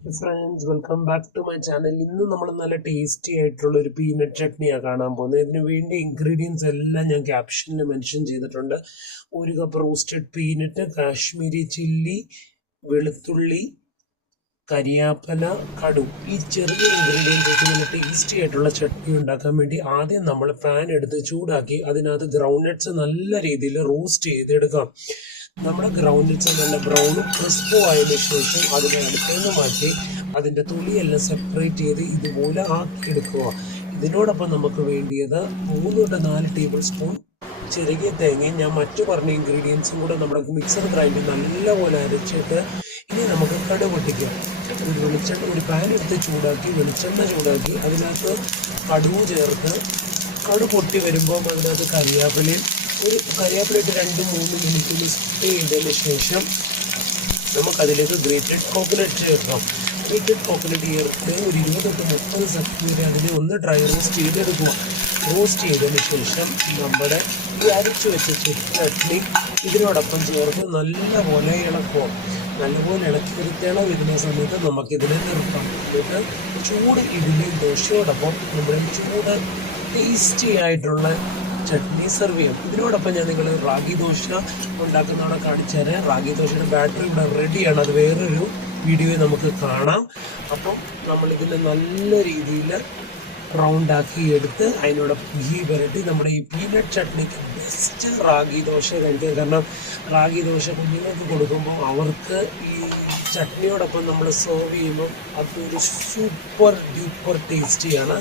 Friends, welcome back to my channel. ഇന്ന് നമ്മൾ നല്ല ടേസ്റ്റി ആയിട്ടുള്ള ഒരു പീനട്ട് ചട്നിയാണ് കാണാൻ പോകുന്നത്. ഇതിന് വേണ്ടി ഇൻഗ്രീഡിയൻസ് എല്ലാം ഞാൻ ക്യാപ്ഷനിൽ മെൻഷൻ ചെയ്തിട്ടുണ്ട്. 1 cup roasted peanut, Kashmiri chilli, വെളുത്തുള്ളി, കരിയാപ്പല, കടു. ഈ ചെറിയ ഇൻഗ്രീഡിയൻസ് വെച്ച് നല്ല ടേസ്റ്റി ആയിട്ടുള്ള ചട്നി ഉണ്ടാക്കാൻ വേണ്ടി ആദ്യം നമ്മൾ പാൻ എടുത്ത് ചൂടാക്കി അതിനകത്ത് ഗ്രൗണ്ട് നല്ല രീതിയിൽ റോസ്റ്റ് ചെയ്തെടുക്കാം. നമ്മുടെ ഗ്രൗണ്ട് നല്ല ബ്രൗണും ക്രിസ്പും ആയതിനു ശേഷം അതിനെ അടുത്തേന്ന് മാറ്റി അതിൻ്റെ തൊലിയെല്ലാം സെപ്പറേറ്റ് ചെയ്ത് ഇതുപോലെ ആക്കിയെടുക്കുക. ഇതിനോടൊപ്പം നമുക്ക് വേണ്ടിയത് 3 to 4 ടേബിൾ സ്പൂൺ ചെറിയ തേങ്ങയും ഞാൻ മറ്റു പറഞ്ഞ ഇൻഗ്രീഡിയൻസും കൂടെ നമ്മുടെ മിക്സർ ഗ്രൈൻഡിൽ നല്ലപോലെ അരച്ചിട്ട് ഇനി നമുക്ക് കടുക് പൊട്ടിക്കാം. ഒരു പാൻ എടുത്ത് ചൂടാക്കി വെളിച്ചെണ്ണ ചൂടാക്കി അതിനകത്ത് കടുക് ചേർത്ത് കടുക് പൊട്ടി വരുമ്പോൾ അതിനകത്ത് കരിയാപ്പിലയിട്ട് 2-3 മിനിറ്റ് സ്പ്രേ ചെയ്തതിന് ശേഷം നമുക്കതിലേക്ക് ഗ്രേറ്റഡ് കോക്കനട്ട് ചേർക്കാം. ഗ്രേറ്റഡ് കോക്കനട്ട് ചേർത്ത് ഒരു 20 to 30 സെക്കൻഡ് വരെ അതിനെ ഒന്ന് ഡ്രൈ റോസ്റ്റ് ചെയ്തെടുക്കുക. റോസ്റ്റ് ചെയ്തതിന് ശേഷം നമ്മുടെ ഈ അരച്ചു വെച്ച ചട്നി ഇതിനോടൊപ്പം ചേർത്ത് നല്ലപോലെ ഇളക്കുക. നല്ലപോലെ ഇളക്കി ഒരു തിള വരുന്ന സമയത്ത് നമുക്കിതിനെ നിർത്താം. എന്നിട്ട് ചൂട് ഇഡ്ഡലിയും ദോശയോടൊപ്പം നമ്മുടെ ചൂട് ടേസ്റ്റി ആയിട്ടുള്ള ചട്നി സെർവ് ചെയ്യും. ഇതിനോടൊപ്പം ഞാൻ നിങ്ങൾ റാഗി ദോശ ഉണ്ടാക്കുന്നതോടെ കാണിച്ചു തരാം. റാഗി ദോശയുടെ ബാറ്ററി ഇവിടെ റെഡിയാണ്. അത് വേറൊരു വീഡിയോയിൽ നമുക്ക് കാണാം. അപ്പം നമ്മളിതിനെ നല്ല രീതിയിൽ റൗണ്ടാക്കി എടുത്ത് അതിനോടൊപ്പം ഘീ പുരട്ടി നമ്മുടെ ഈ പീനട്ട് ചട്നിക്ക് ബെസ്റ്റ് റാഗി ദോശ കഴിക്കുക. കാരണം റാഗി ദോശ കുഞ്ഞുങ്ങൾക്ക് കൊടുക്കുമ്പോൾ അവർക്ക് ഈ ചട്നിയോടൊപ്പം നമ്മൾ സെർവ് ചെയ്യുമ്പോൾ അതൊരു സൂപ്പർ ഡ്യൂപ്പർ ടേസ്റ്റിയാണ്.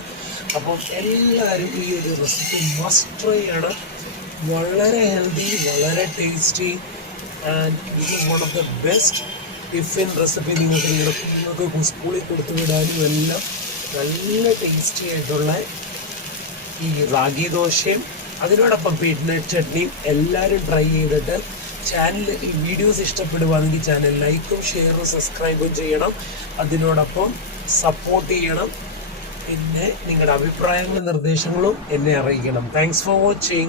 അപ്പം എല്ലാവരും ഈ ഒരു റെസിപ്പി മസ്റ്റ് ട്രൈ ആണ്. വളരെ ഹെൽത്തി, വളരെ tasty and this is one of the best tiffin recipe. നിങ്ങൾക്ക് നിങ്ങളുടെ കുഞ്ഞുങ്ങൾക്ക് സ്കൂളിൽ കൊടുത്തു വിടാനും എല്ലാം നല്ല ടേസ്റ്റി ആയിട്ടുള്ള ഈ റാഗി ദോശയും അതിനോടൊപ്പം പീനട്ട് ചട്നിയും എല്ലാവരും ട്രൈ ചെയ്തിട്ട് ചാനൽ ഈ വീഡിയോസ് ഇഷ്ടപ്പെടുവാണെങ്കിൽ ചാനൽ ലൈക്കും ഷെയറും സബ്സ്ക്രൈബും ചെയ്യണം. അതിനോടൊപ്പം സപ്പോർട്ട് ചെയ്യണം. പിന്നെ നിങ്ങളുടെ അഭിപ്രായങ്ങളും നിർദ്ദേശങ്ങളും എന്നെ അറിയിക്കണം. Thanks for watching.